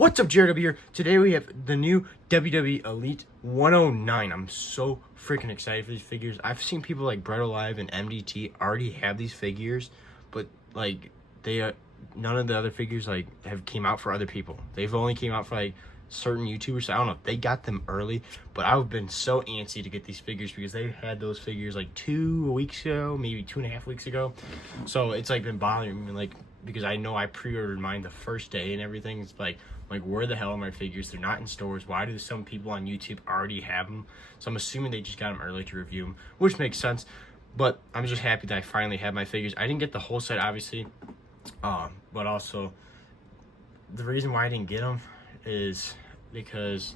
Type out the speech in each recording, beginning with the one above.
What's up, Jared here? Today we have the new WWE Elite 109. I'm so freaking excited for these figures. I've seen people like Bread Alive and MDT already have these figures, but like they none of the other figures like have came out for other people. They've only came out for like certain YouTubers. So I don't know if they got them early, but I've been so antsy to get these figures because they had those figures like 2 weeks ago, maybe 2.5 weeks ago. So it's like been bothering me, like, because I know I pre-ordered mine the first day and everything. It's like where the hell are my figures? They're not in stores. Why do some people on YouTube already have them? So I'm assuming they just got them early to review them, which makes sense. But I'm just happy that I finally have my figures. I didn't get the whole set, obviously, but also the reason why I didn't get them is because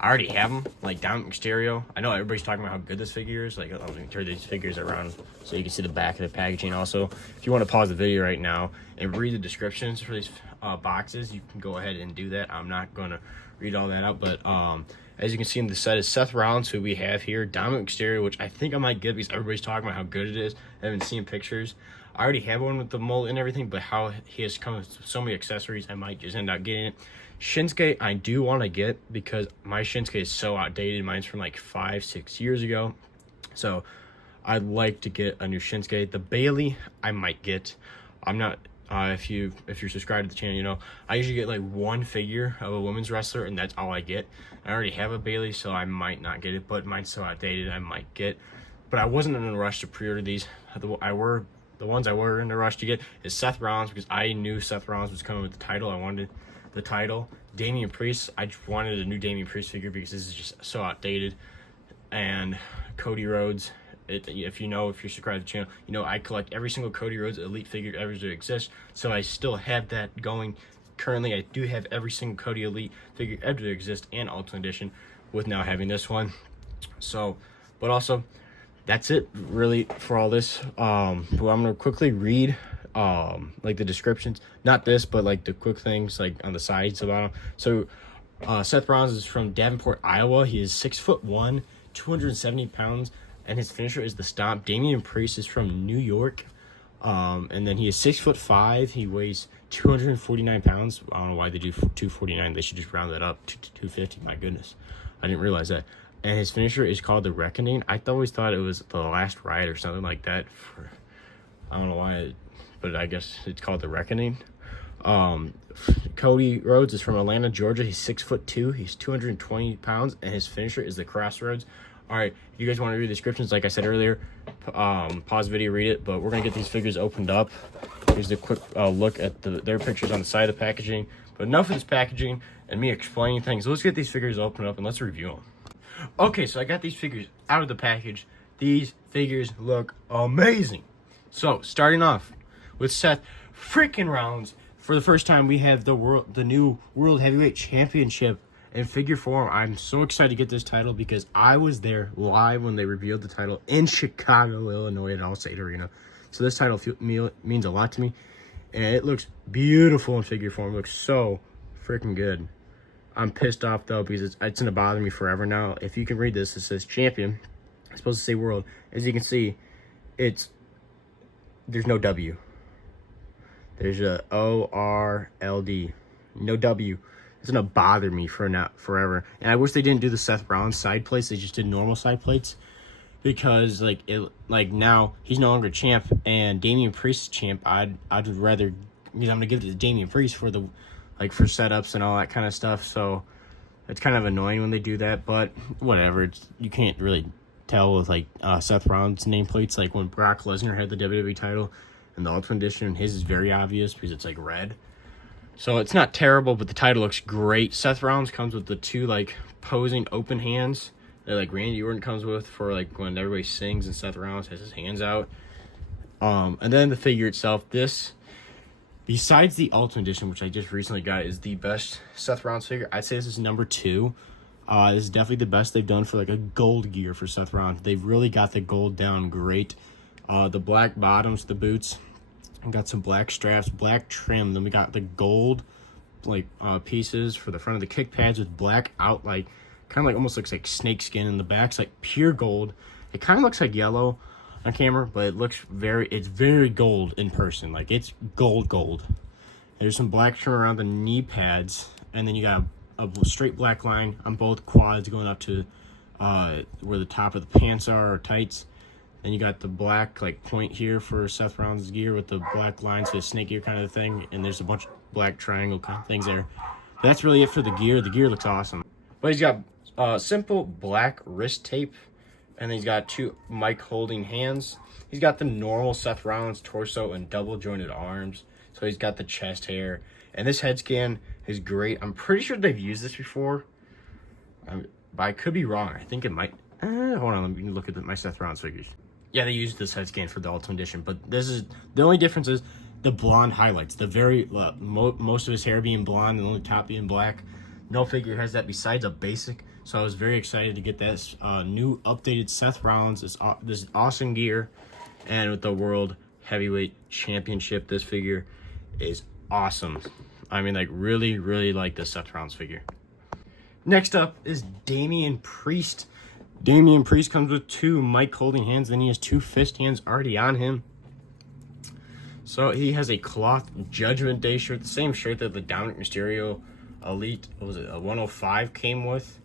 I already have them, like down exterior. I know everybody's talking about how good this figure is. Like, I'm going to turn these figures around so you can see the back of the packaging. Also, if you want to pause the video right now and read the descriptions for these boxes, you can go ahead and do that. I'm not going to read all that out, but as you can see in the set is Seth Rollins, who we have here, Damian exterior, which I think I might get because everybody's talking about how good it is. I haven't seen pictures. I already have one with the mold and everything, but how he has come with so many accessories, I might just end up getting it. Shinsuke, I do want to get because my Shinsuke is so outdated. Mine's from like 5-6 years ago. So I'd like to get a new Shinsuke. The Bailey, I might get. I'm not, if you're subscribed to the channel, you know, I usually get like one figure of a women's wrestler and that's all I get. I already have a Bailey, so I might not get it, but mine's so outdated, I might get. But I wasn't in a rush to pre-order these. The ones I were in a rush to get is Seth Rollins, because I knew Seth Rollins was coming with the title. I wanted the title. Damian Priest, I just wanted a new Damian Priest figure because this is just so outdated. And Cody Rhodes, if you're subscribed to the channel, you know I collect every single Cody Rhodes Elite figure ever to exist. So I still have that going. Currently, I do have every single Cody Elite figure ever to exist and Ultimate Edition with now having this one. So, but also, that's it really for all this. But I'm gonna quickly read like the descriptions, not this, but like the quick things like on the sides about him. So Seth Rollins is from Davenport, Iowa. He is 6'1", 270 pounds, and his finisher is the stomp. Damian Priest is from New York, and then he is 6'5". He weighs 249 pounds. I don't know why they do 249. They should just round that up to 250. My goodness, I didn't realize that. And his finisher is called the Reckoning. I always thought it was the Last Ride or something like that. I don't know why, but I guess it's called the Reckoning. Cody Rhodes is from Atlanta, Georgia. He's 6'2". He's 220 pounds, and his finisher is the Crossroads. All right, if you guys want to read the descriptions, like I said earlier, pause the video, read it. But we're gonna get these figures opened up. Here's a quick look at their pictures on the side of the packaging. But enough of this packaging and me explaining things. Let's get these figures opened up and let's review them. Okay, so I got these figures out of the package. These figures look amazing. So, starting off with Seth freaking Rollins. For the first time, we have the new World Heavyweight Championship in figure form. I'm so excited to get this title because I was there live when they revealed the title in Chicago, Illinois at Allstate Arena. So this title means a lot to me. And it looks beautiful in figure form. It looks so freaking good. I'm pissed off though because it's going to bother me forever now. If you can read this, it says champion. It's supposed to say world. As you can see, there's no W. There's a O-R-L-D. No W. It's going to bother me forever. And I wish they didn't do the Seth Rollins side plates. They just did normal side plates. Because now he's no longer champ and Damian Priest is champ. I'd rather, because I'm going to give it to Damian Priest for for setups and all that kind of stuff. So it's kind of annoying when they do that, but whatever. You can't really tell with Seth Rollins nameplates. Like when Brock Lesnar had the WWE title and the Ultimate Edition, his is very obvious because it's like red. So it's not terrible, but the title looks great. Seth Rollins comes with the two posing open hands that Randy Orton comes with for when everybody sings and Seth Rollins has his hands out. And then the figure itself, this, besides the Ultimate Edition, which I just recently got, is the best Seth Rollins figure. I'd say this is number 2. This is definitely the best they've done for a gold gear for Seth Rollins. They've really got the gold down great. The black bottoms, the boots, got some black straps, black trim. Then we got the gold pieces for the front of the kick pads with black out, kind of almost looks like snake skin. In the back's pure gold. It kind of looks like yellow on camera, but it's very gold in person. It's gold. There's some black trim around the knee pads and then you got a straight black line on both quads going up to where the top of the pants are or tights. Then you got the black like point here for Seth Rollins' gear with the black lines, so snake gear kind of thing, and there's a bunch of black triangle kind of things there. But that's really it for the gear. The gear looks awesome. But he's got simple black wrist tape, and then he's got 2 mic holding hands. He's got the normal Seth Rollins torso and double jointed arms. So he's got the chest hair. And this head scan is great. I'm pretty sure they've used this before. But I could be wrong. I think it might. Hold on, let me look at my Seth Rollins figures. Yeah, they used this head scan for the Ultimate Edition. But this is the only difference is the blonde highlights. The very most of his hair being blonde and the only top being black. No figure has that besides a basic. So I was very excited to get this new updated Seth Rollins, this awesome gear. And with the World Heavyweight Championship, this figure is awesome. I mean, like, really, really like the Seth Rollins figure. Next up is Damian Priest. Damian Priest comes with 2 mic holding hands, then he has 2 fist hands already on him. So he has a cloth Judgment Day shirt, the same shirt that the Dominic Mysterio Elite, what was it, a 105 came with.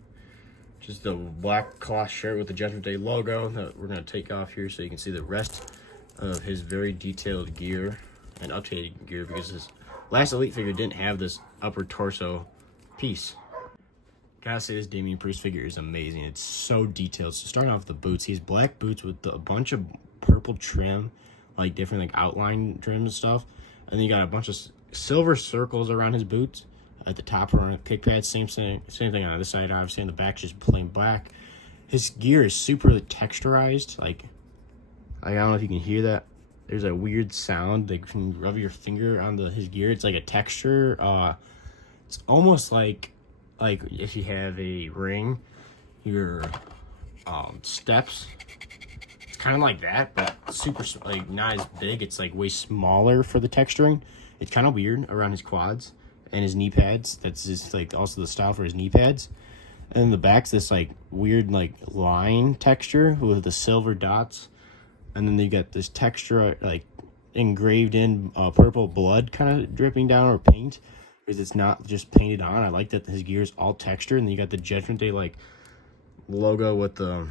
Just the black cloth shirt with the Judgment Day logo that we're going to take off here so you can see the rest of his very detailed gear and updated gear, because his last Elite figure didn't have this upper torso piece. Gotta say, this Damian Priest figure is amazing. It's so detailed. So starting off with the boots, he has black boots with a bunch of purple trim, like different like outline trim and stuff. And then you got a bunch of silver circles around his boots. At the top are kick pads, same thing on the other side. Obviously, on the back, just plain black. His gear is super texturized. Like I don't know if you can hear that. There's a weird sound. Like when you rub your finger on his gear, it's like a texture. It's almost like if you have a ring, your steps. It's kind of like that, but super like not as big. It's like way smaller for the texturing. It's kind of weird around his quads and his knee pads. That's just like also the style for his knee pads. And then the back's this like weird like line texture with the silver dots. And then you got this texture like engraved in purple blood kind of dripping down, or paint, because it's not just painted on. I like that his gear is all textured. And then you got the Judgment Day like logo with the,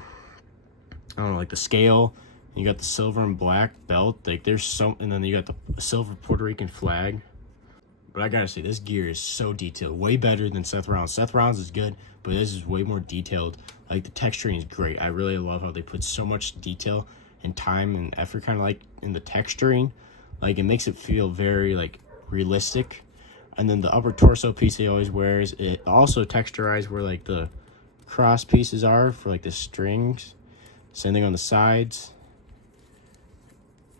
I don't know, like the scale. And you got the silver and black belt. Like there's some, and then you got the silver Puerto Rican flag. But I gotta say, this gear is so detailed. Way better than Seth Rollins. Seth Rollins is good, but this is way more detailed. Like, the texturing is great. I really love how they put so much detail and time and effort kind of like in the texturing. Like, it makes it feel very, like, realistic. And then the upper torso piece he always wears, it also texturized where, like, the cross pieces are for, like, the strings. Same thing on the sides.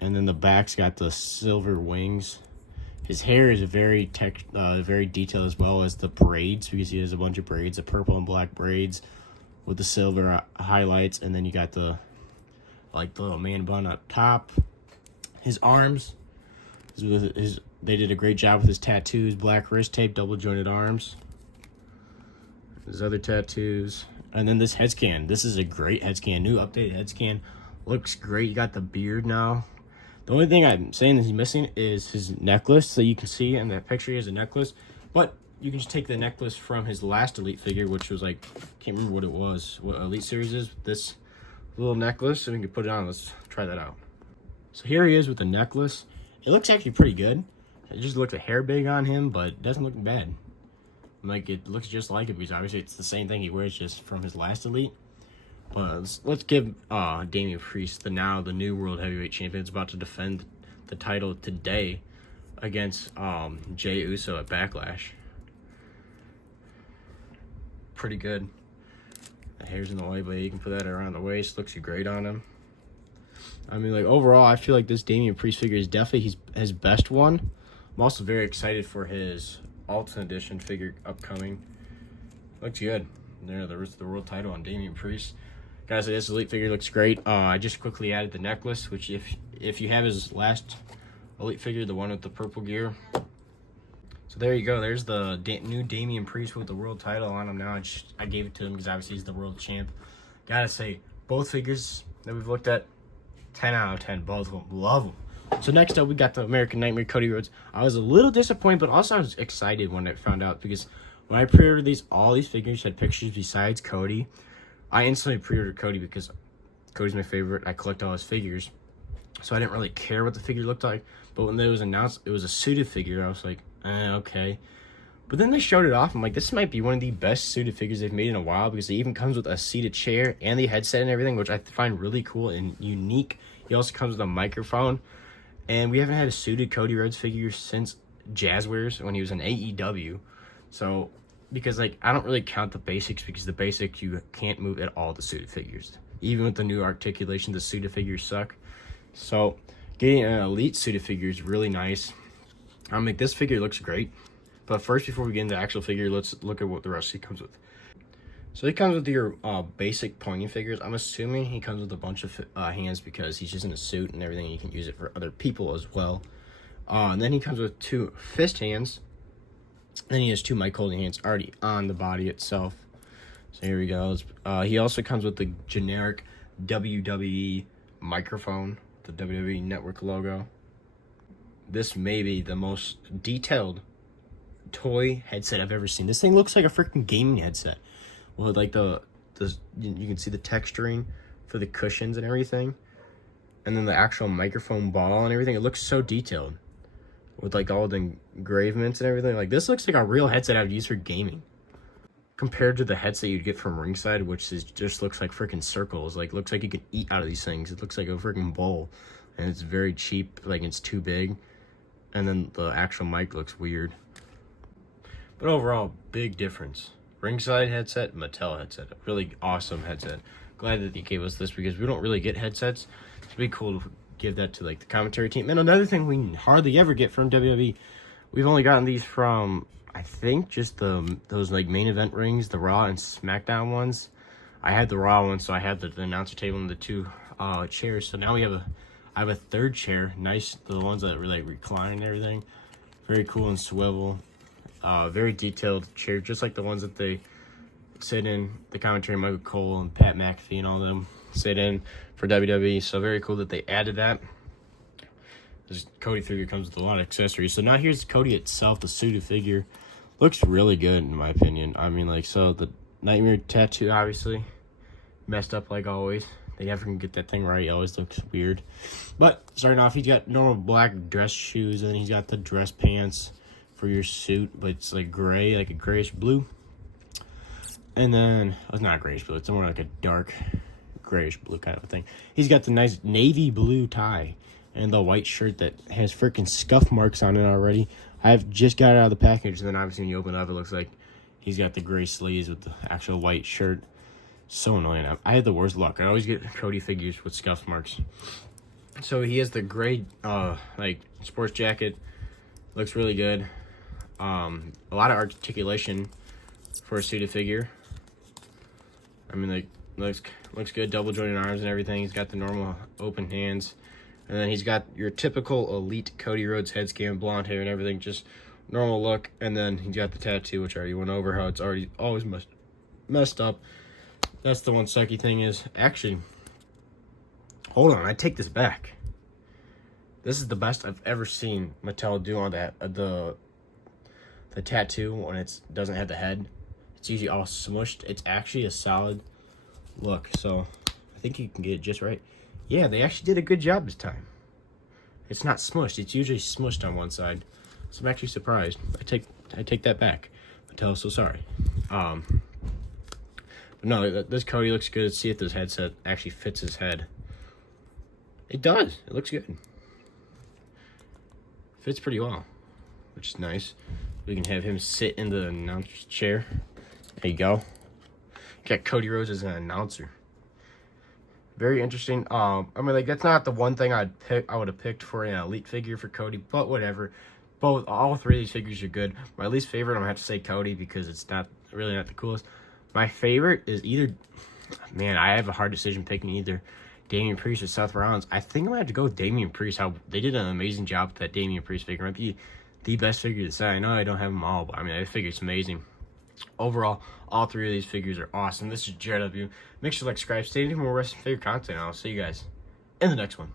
And then the back's got the silver wings. His hair is very detailed, as well as the braids, because he has a bunch of braids, the purple and black braids with the silver highlights, and then you got the little man bun up top. His arms, they did a great job with his tattoos, black wrist tape, double jointed arms. His other tattoos, and then this head scan. This is a great head scan, new updated head scan. Looks great. You got the beard now. The only thing I'm saying is he's missing is his necklace. So you can see in that picture he has a necklace. But you can just take the necklace from his last Elite figure, which was like, can't remember what it was, what Elite Series is. This little necklace, and we can put it on. Let's try that out. So here he is with the necklace. It looks actually pretty good. It just looks a hair big on him, but it doesn't look bad. Like, it looks just like it, because obviously it's the same thing he wears just from his last Elite. But let's give Damian Priest, the new World Heavyweight Champion, is about to defend the title today against Jey Uso at Backlash. Pretty good. The hair's in the way, but you can put that around the waist. Looks great on him. I mean, like, overall, I feel like this Damian Priest figure is definitely his best one. I'm also very excited for his Ultimate Edition figure upcoming. Looks good. There, the world title on Damian Priest. Guys, this Elite figure looks great. I just quickly added the necklace, which if you have his last Elite figure, the one with the purple gear. So there you go. There's the new Damian Priest with the world title on him now. I gave it to him because obviously he's the world champ. Gotta say, both figures that we've looked at, 10 out of 10. Both of them. Love them. So next up, we got the American Nightmare, Cody Rhodes. I was a little disappointed, but also I was excited when I found out, because When I pre-ordered these, all these figures had pictures besides Cody. I instantly pre-ordered Cody because Cody's my favorite. I collect all his figures. So I didn't really care what the figure looked like. But when it was announced it was a suited figure, I was like, okay. But then they showed it off. I'm like, this might be one of the best suited figures they've made in a while, because it even comes with a seated chair and the headset and everything, which I find really cool and unique. He also comes with a microphone. And we haven't had a suited Cody Rhodes figure since Jazzwares when he was in AEW. So, because like, I don't really count the basics, because the basics you can't move at all the suited figures. Even with the new articulation, the suited figures suck. So, getting an elite suited figure is really nice. I'm like, this figure looks great. But first, before we get into the actual figure, let's look at what the rest he comes with. So he comes with your basic pointing figures. I'm assuming he comes with a bunch of hands, because he's just in a suit and everything. You can use it for other people as well. And then he comes with 2 fist hands. Then he has 2 mic holding hands already on the body itself. So here we go. He also comes with the generic WWE microphone, the WWE Network logo. This may be the most detailed toy headset I've ever seen. This thing looks like a freaking gaming headset. With like the you can see the texturing for the cushions and everything, and then the actual microphone ball and everything. It looks so detailed with like all the engravements and everything. Like, this looks like a real headset I would use for gaming, compared to the headset you'd get from Ringside, which just looks like freaking circles. Like, looks like you could eat out of these things. It looks like a freaking bowl, and it's very cheap. Like, it's too big, and then the actual mic looks weird. But overall, big difference. Ringside headset, Mattel headset. A really awesome headset. Glad that they gave us this, because we don't really get headsets. It'd be cool to give that to like the commentary team. And another thing we hardly ever get from WWE, we've only gotten these from, I think, just those like main event rings, the Raw and SmackDown ones. I had the Raw one, so I had the announcer table and the 2 chairs. So now I have a 3rd chair. Nice, the ones that really like recline and everything. Very cool and swivel. Very detailed chair, just like the ones that they sit in, the commentary, Michael Cole and Pat McAfee and all them sit in for WWE. So very cool that they added that. This Cody figure comes with a lot of accessories. So now here's Cody itself, the suited figure. Looks really good in my opinion. I mean, like, so the Nightmare tattoo obviously messed up like always. They never can get that thing right. It always looks weird. But starting off, he's got normal black dress shoes, and then he's got the dress pants for your suit, but it's like gray, like a grayish blue. And then, it's not grayish blue, it's more like a dark grayish blue kind of a thing. He's got the nice navy blue tie and the white shirt that has freaking scuff marks on it already. I've just got it out of the package, and then obviously when you open it up, it looks like he's got the gray sleeves with the actual white shirt. So annoying. I had the worst luck. I always get Cody figures with scuff marks. So he has the gray like sports jacket. Looks really good. A lot of articulation for a suited figure. I mean, like, looks good. Double jointed arms and everything. He's got the normal open hands, and then he's got your typical elite Cody Rhodes head scan, blonde hair and everything, just normal look. And then he's got the tattoo, which I already went over how it's already always messed up. That's the one sucky thing is, actually, hold on, I take this back. This is the best I've ever seen Mattel do on that the tattoo when it doesn't have the head. It's usually all smushed. It's actually a solid look, so I think you can get it just right. Yeah, they actually did a good job this time. It's not smushed. It's usually smushed on one side, so I'm actually surprised. I take that back. Mattel, so sorry. But no, this Cody looks good. Let's see if this headset actually fits his head. It does. It looks good. Fits pretty well, which is nice. We can have him sit in the announcer's chair. There you go. Got Cody Rhodes as an announcer. Very interesting. I mean, like, that's not the one thing I would have picked for an elite figure for Cody, but whatever. All 3 of these figures are good. My least favorite, I'm gonna have to say Cody, because it's really not the coolest. My favorite is either, man, I have a hard decision picking either Damian Priest or Seth Rollins. I think I'm gonna have to go with Damian Priest. How they did an amazing job with that Damian Priest figure. Might be the best figure to say. I know I don't have them all, but I mean, I figure it's amazing. Overall, all 3 of these figures are awesome. This is JW. Make sure to like, subscribe, stay tuned for more wrestling figure content. I'll see you guys in the next one.